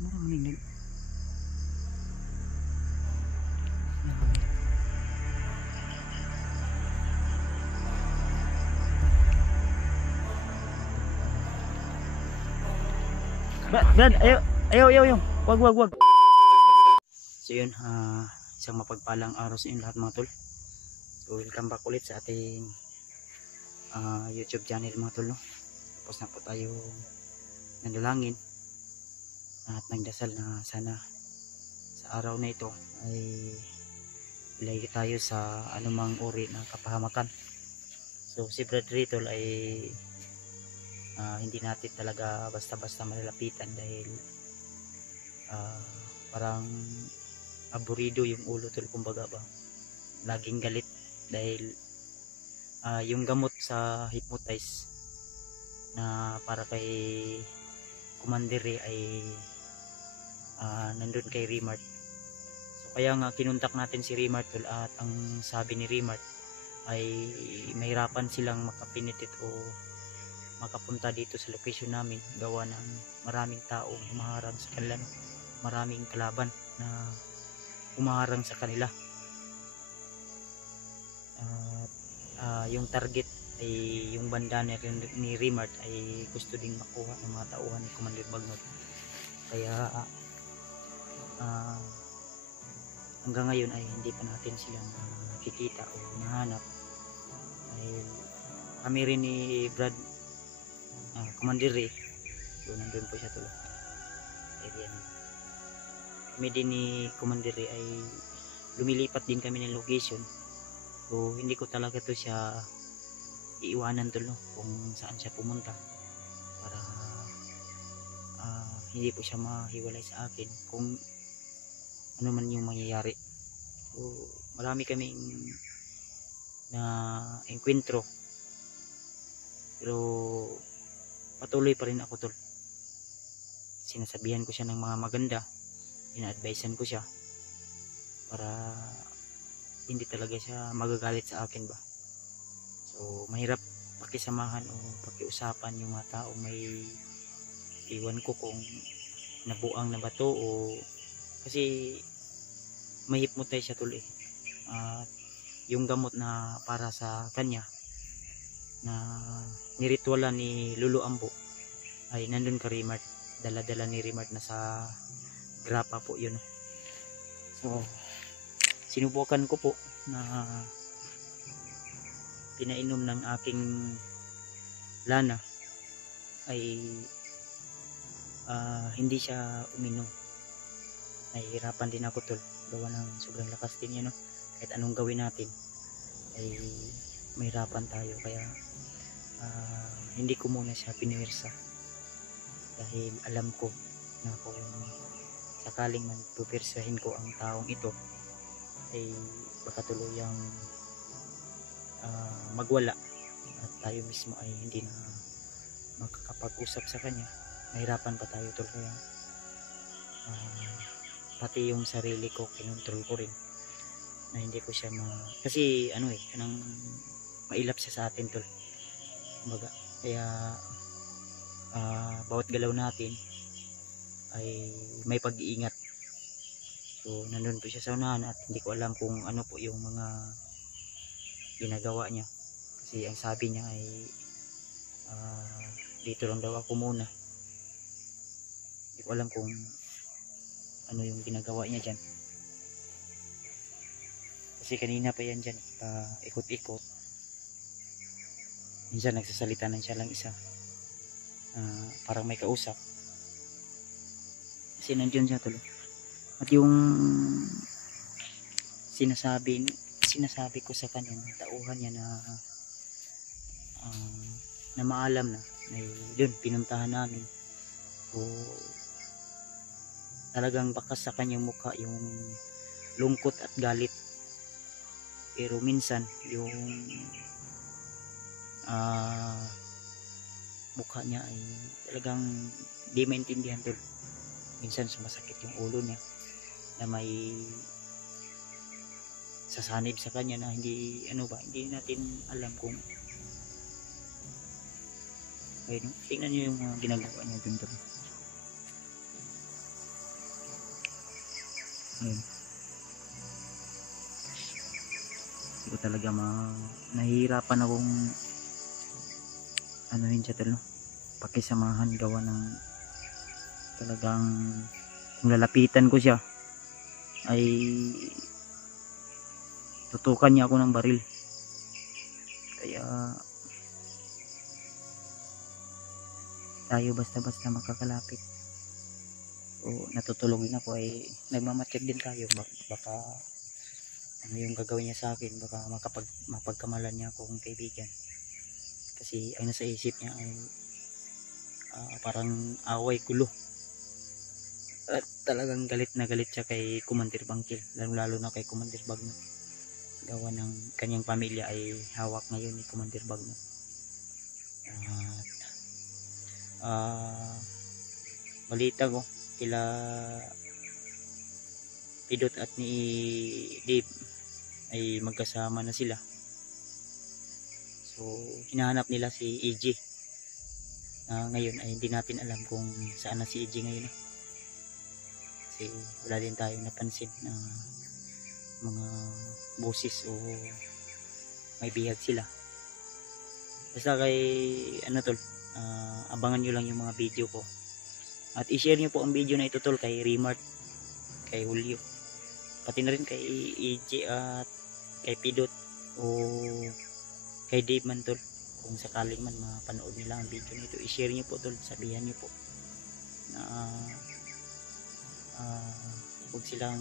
Murang ning Brad, ayaw. Wag. So yun, isang mapagpalang araw sa inyo lahat mga tol. So welcome back ulit sa ating YouTube channel mga tol, no? Tapos na po tayo nandalangin at nagdasal na sana sa araw na ito ay ilayo tayo sa anumang uri ng kapahamakan. So si Brad Ritol ay hindi natin talaga basta-basta malalapitan dahil parang aburido yung ulo tol, kumbaga ba, laging galit dahil yung gamot sa hypnotize na para kay Commander ay nandun kay Remart. So kaya nga kinuntak natin si Remart tol, at ang sabi ni Remart ay mahirapan silang makapinitit o makapunta dito sa location namin gawa ng maraming taong humaharang sa kanila, no? Maraming kalaban na humaharang sa kanila at yung target ay yung banda ni Remart ay gusto ding makuha ng mga tauhan ni Commander Bagnot. Kaya hanggang ngayon ay hindi pa natin silang kikita o nahanap dahil kami rin ni Brad Commander so nandun po siya tuloy. Kami din ni Commander ay lumilipat din kami ng location, so hindi ko talaga to siya iiwanan tol, no? Kung saan siya pumunta para hindi po siya mahiwalay sa akin kung ano man yung mangyayari. So marami kaming na enkwentro pero patuloy pa rin ako tol. Sinasabihan ko siya ng mga maganda, ina-advisean ko siya para hindi talaga siya magagalit sa akin ba. So mahirap pakisamahan o pakiusapan yung mga tao may iwan ko kung nabuang na ba to o kasi may hypnotize siya tol at yung gamot na para sa kanya na niritwalan ni Lulu Ambo ay nandun ka Remart, dala-dala ni Remart na sa grapa po yun. So sinubukan ko po na pinainom ng aking lana ay hindi siya uminom. Nahihirapan din ako tol gawa ng sobrang lakas din yan, no? Kahit anong gawin natin ay mahirapan tayo, kaya hindi ko muna siya piniwersa dahil alam ko na kung sakaling man pupirsahin ko ang taong ito ay baka tuluyang magwala at tayo mismo ay hindi na makakapag-usap sa kanya. Mahirapan pa tayo tol, kaya pati yung sarili ko kinontrol ko rin na hindi ko siya kasi anong mailap siya sa atin tol, kumbaga. Kaya bawat galaw natin ay may pag-iingat. So nandun po siya sa unahan at hindi ko alam kung ano po yung mga ginagawa niya kasi ang sabi niya ay dito lang daw ako muna. Hindi ko alam kung ano yung ginagawa niya dyan kasi kanina pa yan dyan ikot-ikot. Minsan nagsasalita na siya lang isa, parang may kausap kasi nandiyan siya tuloy. At yung sinasabi ko sa kanya ng tauhan niya na maalam na yun pinuntahan namin, so talagang bakas sa kanyang mukha yung lungkot at galit, pero minsan yung mukha niya ay talagang di maintindihan tol. Minsan sumasakit yung ulo niya na may sasanib sa kanya na hindi hindi natin alam kung ayun, tingnan niyo yung ginagawa niya dun tol. Ayun. Hindi ko talaga nahihirapan akong ano yun siya tol, no? Pakisamahan gawa ng talagang kung lalapitan ko siya ay tutukan niya ako ng baril. Kaya tayo basta-basta makakalapit o natutulog din ako ay nagmamatyag din tayo. Baka ano yung gagawin niya sa akin, baka mapagkamalan niya akong kaibigan, kasi ang nasa isip niya ay parang away gulo at talagang galit na galit siya kay Commander Bangkil, lalo na kay Commander Bagnot, gawa ng kanyang pamilya ay hawak ngayon ni Commander Bagnot. At balita ko kila Pidot at ni Dave ay magkasama na sila. So hinahanap nila si EJ. Ngayon ay hindi natin alam kung saan na si EJ ngayon. Kasi wala din tayong napansin na mga boses o may bihag sila. Basta kay ano tol, abangan nyo lang yung mga video ko. At i-share nyo po ang video na ito tol kay Remart, kay Julio, pati na rin kay EJ at kay Pidot o kay Dave man tol. Kung sakaling man mapanood nila ang video nito, i-share nyo po tol, sabihan nyo po na huwag silang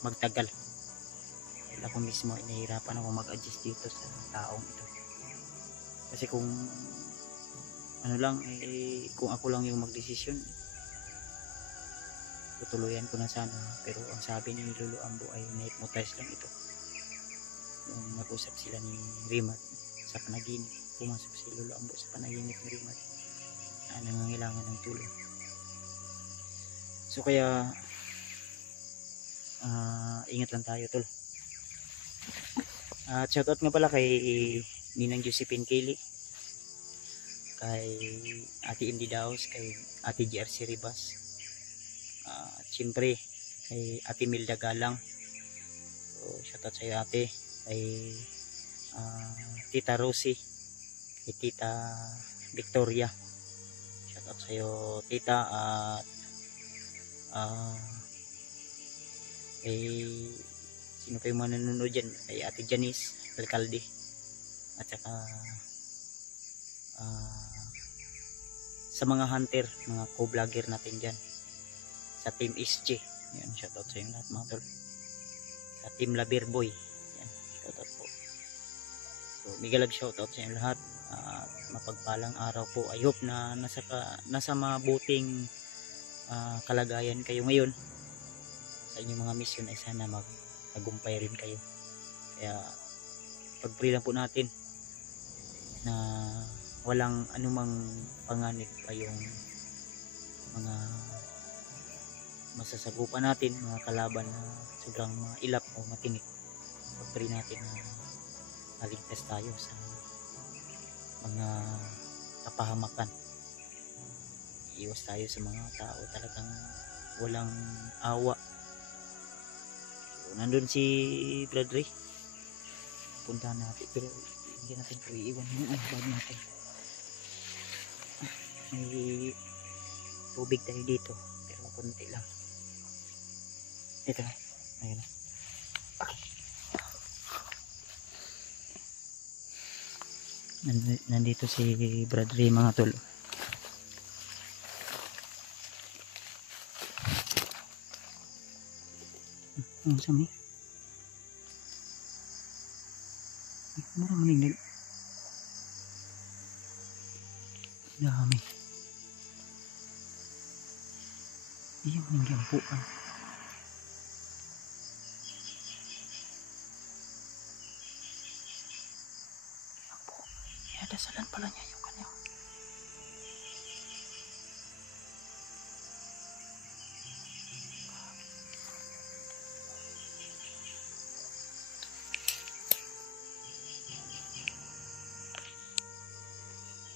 magtagal. Dahil ako mismo ay nahihirapan ako mag-adjust dito sa taong ito. Kasi kung ano lang, kung ako lang yung magdesisyon, tutuluyan ko na sana. Pero ang sabi ni Lolo Ambo ay na-hypnotize lang ito. Nung nag-usap sila ni Rimat sa panaginip, pumasok si Lolo Ambo sa panaginip ni Rimat na nangangailangan ng tulong. So kaya ingat lang tayo tol. At shoutout nga pala kay Ninang Josephine Kelly, kay Ate Indy Daos, kay Ate GRC Ribas, at siyempre kay Ate Milda Galang. So shoutout sa iyo ate, kay Tita Rosie, kay Tita Victoria, shoutout sa iyo tita, at kay sino pa yung mga nanonood dyan, kay Ate Janice Alcalde, at saka sa mga hunter, mga co-vlogger natin dyan sa Team SG, yan, shoutout sa yung lahat mga tol. Sa Team Laberboy, yan, shoutout po. So migalag shoutout sa yung lahat. Mapagpalang araw po. I hope na nasa mabuting kalagayan kayo ngayon. Sa inyong mga mission ay sana magtagumpay rin kayo. Kaya pag-pray lang po natin na walang anumang panganib pa yung mga masasagupan natin, mga kalaban na sobrang mailap o matinik. Pag-pray natin na maligtas tayo sa mga kapahamakan. Iwas tayo sa mga tao talagang walang awa. So, nandun si Brad Ray, puntahan natin, pero hindi natin iiwan yung bag natin. May tubig tayo dito pero konti lang. Ito na, ayun na. Nandito si Brad Ray mga tol. Ang sami. Mura manig dami. Iya manig jampuan. Ya dasalan pala niya yung kanyang.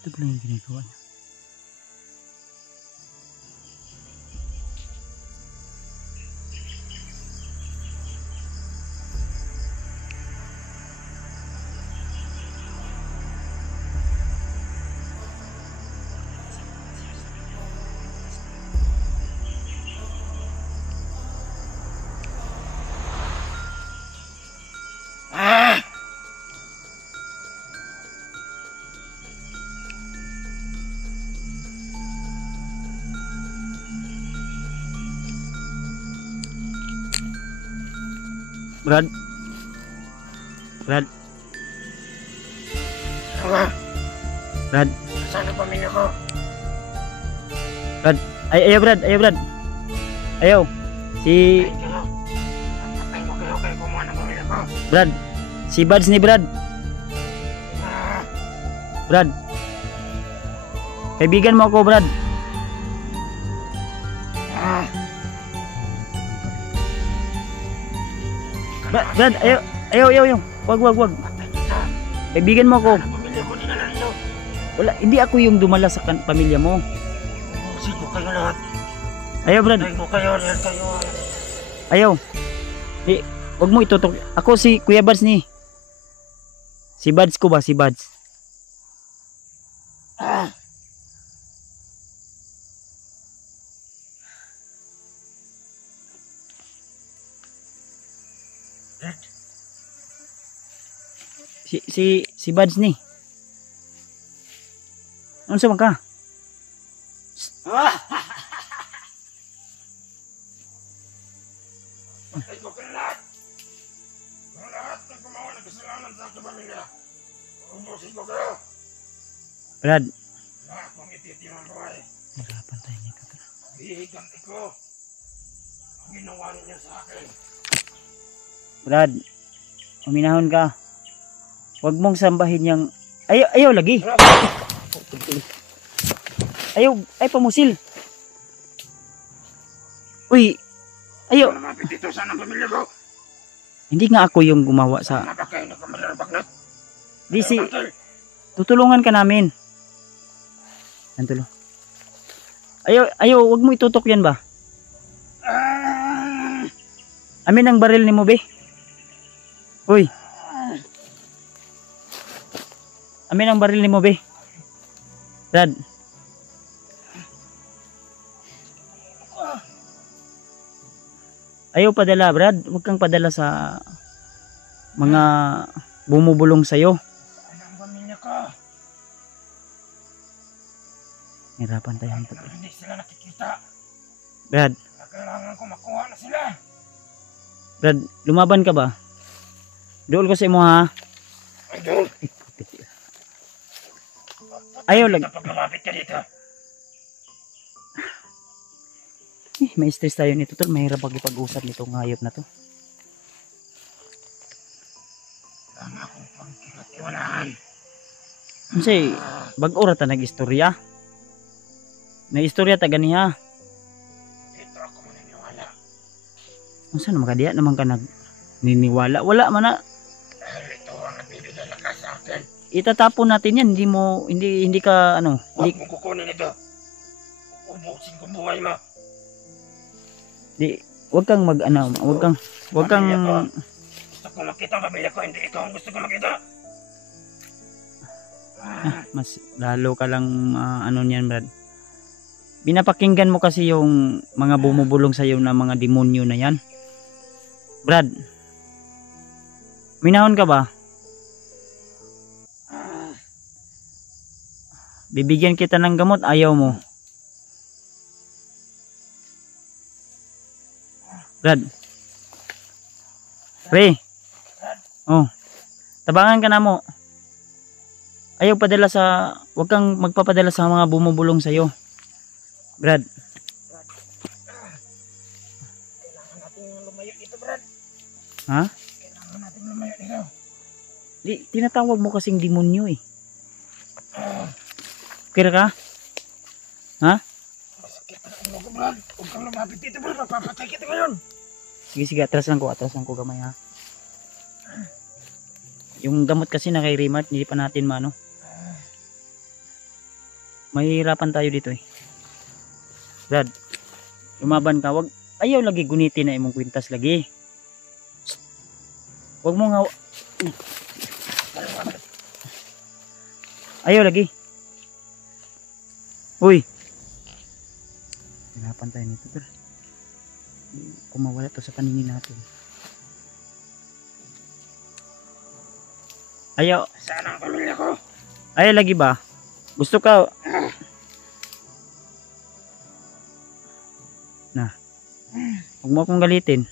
Ito pala yung ginagawa niya. Brad. Brad. Brad. Saan ang pamilya ko? Brad. Ayaw Brad, ayaw Brad. Ayaw. Si Patay mo kayo kayo kumuha ng pamilya ko. Brad. Si Buds ni Brad. Brad. Kaibigan mo ako, Brad. Brad, ayaw. Wag. Kaibigan mo ako. Pamilya ko dinala ninyo. Wala, hindi ako yung dumala sa pamilya mo. Sino kayo lahat? Ayaw, Brad. Patay mo kayo, real kayo. Ayaw. Wag mo itutok. Ako si Kuya Buds ni. Si Buds ko ba? Si Buds. Si Buds ni. Ano sa ka? Patay mo kayo lahat. Ang lahat ng gumawa ng kasalanan sa aking pamilya. Ubusin ko kayo. Brad. Lahat kong ititirang buhay. Naghapan tayo niya ka. Hihiganti ko. Ang ginawa ninyo sa akin. Brad. Uminahon ka. Huwag mong sambahin yung... Ayaw lagi. Ayaw, ay pamusil. Uy, ayaw. Lumapit dito sa ng pamilya ko. Hindi nga ako yung gumawa sa... Mapakain na kamalaro baklat. Di si... Tutulungan ka namin. Nantulo. Ayaw, wag mo itutok yan ba? Amin ang baril ni mo, be. Uy. Amin ang baril ni mo, be. Brad. Ayaw padala, Brad. Huwag kang padala sa mga bumubulong sa'yo. Saan ang pamilya ko? Hirapan tayo nito. Hindi sila nakikita. Brad. Kailangan ko makuha na sila. Brad, lumaban ka ba? Dool ko sa imo ha. Idol. Ayaw lang. Kapag lumapit ka dito. May stress tayo nito tol. Mahirap pag-usap nitong hayop na to. Tama akong pagkikatiwalaan. Kasi, bag-ora ta nag-istorya. Nag-istorya ta ganiha. Dito ako maniniwala. Saan naman ka diya? Naman ka niniwala? Wala man na. Dahil ito ang nagbibigay lakas sa akin. Itatapon natin yan. Hindi ka ano. Huwag mong kukunin ito. Ubusin ko buhay mo. Wag kang wag kang Gusto ko makita ang pamilya ko, hindi ikaw ang gusto ko makita. Mas lalo ka lang ano niyan, Brad. Binapakinggan mo kasi yung mga bumubulong sa iyo na mga demonyo na yan. Brad. Minahon ka ba? Bibigyan kita ng gamot, ayaw mo. Brad. Pre. Oh. Tabangan ka na mo. Ayaw padala sa... Huwag kang magpapadala sa mga bumubulong sa'yo. Brad. Kailangan natin lumayo dito, Brad. Ha? Kailangan natin lumayo dito. Tinatawag mo kasing demonyo eh. Kira ka? Ha? Masakit ang ulo ko, Brad. Huwag kang lumapit dito, Brad. Magpapatay kita ngayon. Sige, atras lang ko gamay ha. Yung gamot kasi na kay Rimart, hindi pa natin maano. Mahihirapan tayo dito eh. Brad, lumaban ka. Ayaw lagi gunitin na imong kwintas lagi. Huwag mo nga... Ayaw lagi. Uy. Hirapan tayo nito, Brad. Kung mawala to sa paningin natin. Ayaw. Saan ang pamilya ko? Ayaw lagi ba? Gusto ka... Na. Huwag mo akong galitin.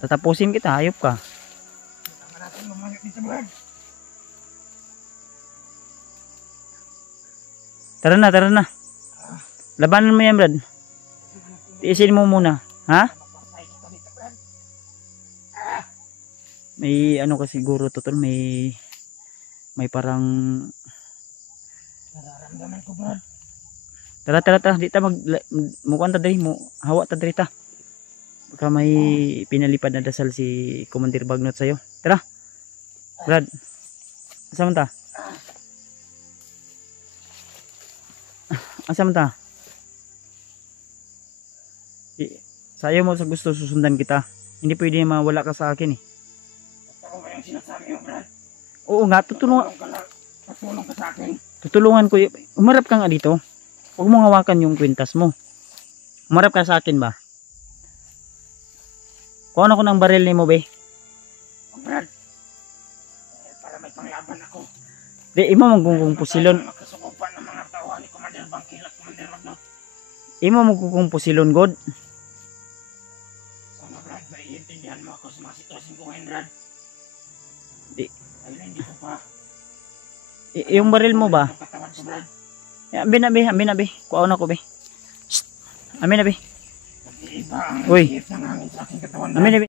Tatapusin kita, hayop ka. Tama natin mamaya dito, Brad. Tara na, tara na. Labanan mo yan, Brad. Tiisin mo muna. Ha? Mapapatay kita dito, Brad. May ano ka siguro, Totol. May parang... Nararamdaman ko, Brad. Tara, tara, tara. Di ta mukuan ta diri mo. Hawa ta diri ta. Baka may pinalipad na dasal si Commander Bagnot sa'yo. Tara. Brad. Asa man ta? Asa man ta? Sayo mo sa gusto susundan kita. Hindi pwede mawala ka sa akin eh. Totoo ba yung sinasabi mo, Brad? Oo nga, tutulungan Patulong ka sa akin. ko. Umarap ka nga dito. Huwag mo hawakan yung kwintas mo. Umarap ka sa akin ba? Kuha na ko ng baril ni mo, be. Oh, Brad. Para may panglaban ako. Di, imo magkukung pusilon. Magkasukupan ng mga tauhan ni Commander Bangkil at Commander Magnot. Imo magkukung pusilon, God. Sana, Brad, maiintindihan mo ako sa mga sitwasyon ko ngayon, Brad. Di. Dahil hindi ko pa. Yung baril mo ba? Katawan ko, Brad. Ambin na, be. Kuha na ko, be. Shh. Amin na, be. Nag-iiba ang Uy. iip ng hangin sa aking katawan, Brad. Amin na, be.